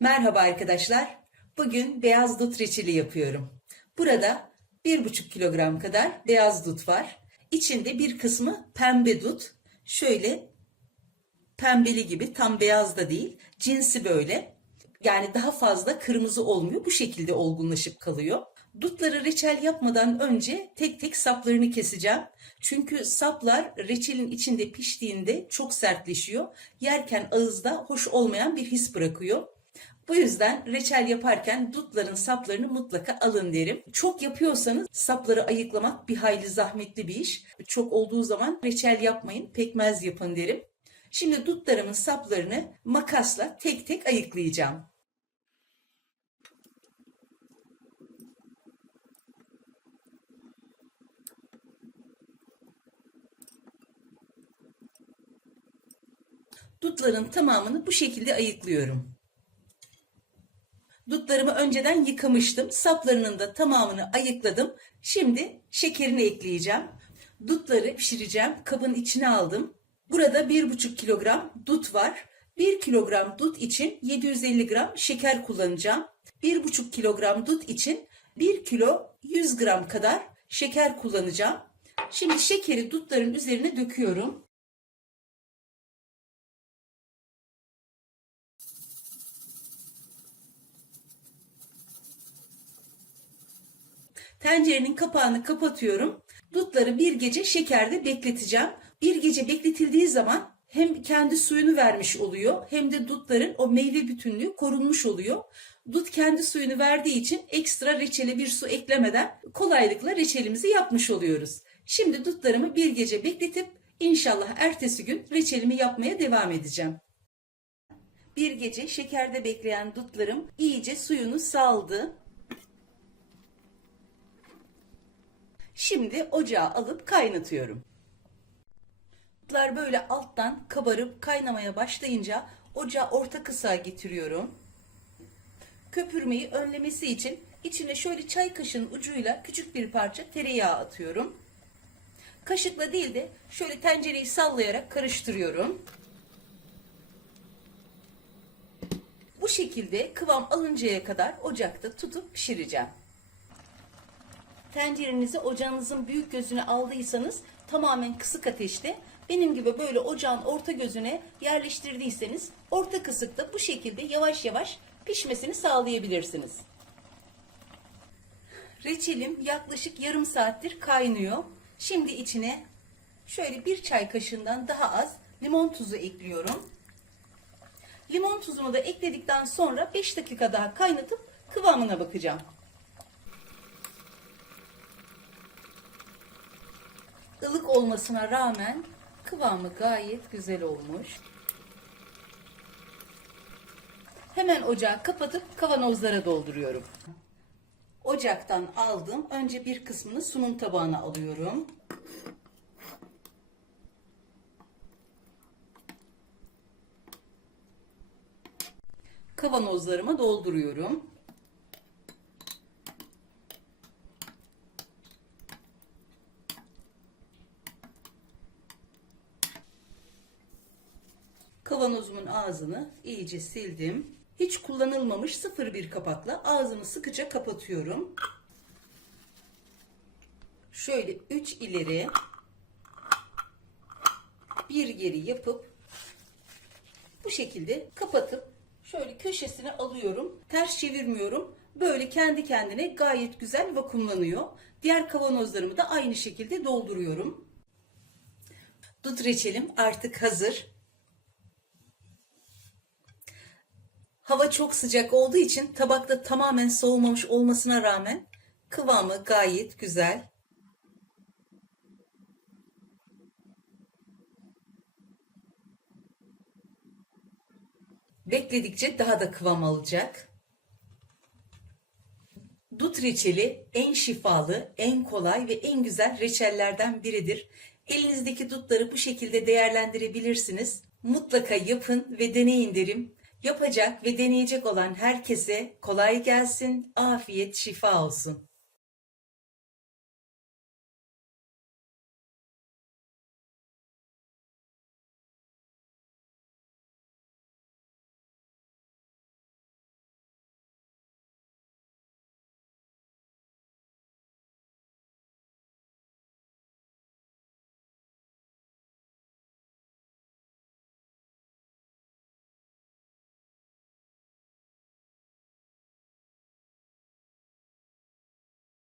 Merhaba arkadaşlar. Bugün beyaz dut reçeli yapıyorum. Burada 1,5 kilogram kadar beyaz dut var. İçinde bir kısmı pembe dut. Şöyle pembeli gibi, tam beyaz da değil. Cinsi böyle. Yani daha fazla kırmızı olmuyor. Bu şekilde olgunlaşıp kalıyor. Dutları reçel yapmadan önce tek tek saplarını keseceğim. Çünkü saplar reçelin içinde piştiğinde çok sertleşiyor. Yerken ağızda hoş olmayan bir his bırakıyor. Bu yüzden reçel yaparken dutların saplarını mutlaka alın derim. Çok yapıyorsanız sapları ayıklamak bir hayli zahmetli bir iş. Çok olduğu zaman reçel yapmayın, pekmez yapın derim. Şimdi dutlarımın saplarını makasla tek tek ayıklayacağım. Dutların tamamını bu şekilde ayıklıyorum. Dutlarımı önceden yıkamıştım. Saplarının da tamamını ayıkladım. Şimdi şekerini ekleyeceğim. Dutları pişireceğim. Kabın içine aldım. Burada 1,5 kilogram dut var. 1 kilogram dut için 750 gram şeker kullanacağım. 1,5 kilogram dut için 1 kilo 100 gram kadar şeker kullanacağım. Şimdi şekeri dutların üzerine döküyorum. Tencerenin kapağını kapatıyorum. Dutları bir gece şekerde bekleteceğim. Bir gece bekletildiği zaman hem kendi suyunu vermiş oluyor hem de dutların o meyve bütünlüğü korunmuş oluyor. Dut kendi suyunu verdiği için ekstra reçele bir su eklemeden kolaylıkla reçelimizi yapmış oluyoruz. Şimdi dutlarımı bir gece bekletip inşallah ertesi gün reçelimi yapmaya devam edeceğim. Bir gece şekerde bekleyen dutlarım iyice suyunu saldı. Şimdi ocağa alıp kaynatıyorum. Dutlar böyle alttan kabarıp kaynamaya başlayınca ocağı orta kısığa getiriyorum. Köpürmeyi önlemesi için içine şöyle çay kaşığının ucuyla küçük bir parça tereyağı atıyorum. Kaşıkla değil de şöyle tencereyi sallayarak karıştırıyorum. Bu şekilde kıvam alıncaya kadar ocakta tutup pişireceğim. Tencerenizi ocağınızın büyük gözüne aldıysanız tamamen kısık ateşte, benim gibi böyle ocağın orta gözüne yerleştirdiyseniz orta kısıkta bu şekilde yavaş yavaş pişmesini sağlayabilirsiniz. Reçelim yaklaşık yarım saattir kaynıyor. Şimdi içine şöyle bir çay kaşığından daha az limon tuzu ekliyorum. Limon tuzunu da ekledikten sonra 5 dakika daha kaynatıp kıvamına bakacağım. Ilık olmasına rağmen kıvamı gayet güzel olmuş. Hemen ocağı kapatıp kavanozlara dolduruyorum. Ocaktan aldım. Önce bir kısmını sunum tabağına alıyorum. Kavanozlarıma dolduruyorum. Kavanozumun ağzını iyice sildim. Hiç kullanılmamış 0,1 kapakla ağzını sıkıca kapatıyorum. Şöyle 3 ileri bir geri yapıp bu şekilde kapatıp şöyle köşesine alıyorum. Ters çevirmiyorum. Böyle kendi kendine gayet güzel vakumlanıyor. Diğer kavanozlarımı da aynı şekilde dolduruyorum. Dut reçelim artık hazır. Hava çok sıcak olduğu için tabakta tamamen soğumamış olmasına rağmen kıvamı gayet güzel. Bekledikçe daha da kıvam alacak. Dut reçeli en şifalı, en kolay ve en güzel reçellerden biridir. Elinizdeki dutları bu şekilde değerlendirebilirsiniz. Mutlaka yapın ve deneyin derim. Yapacak ve deneyecek olan herkese kolay gelsin, afiyet, şifa olsun.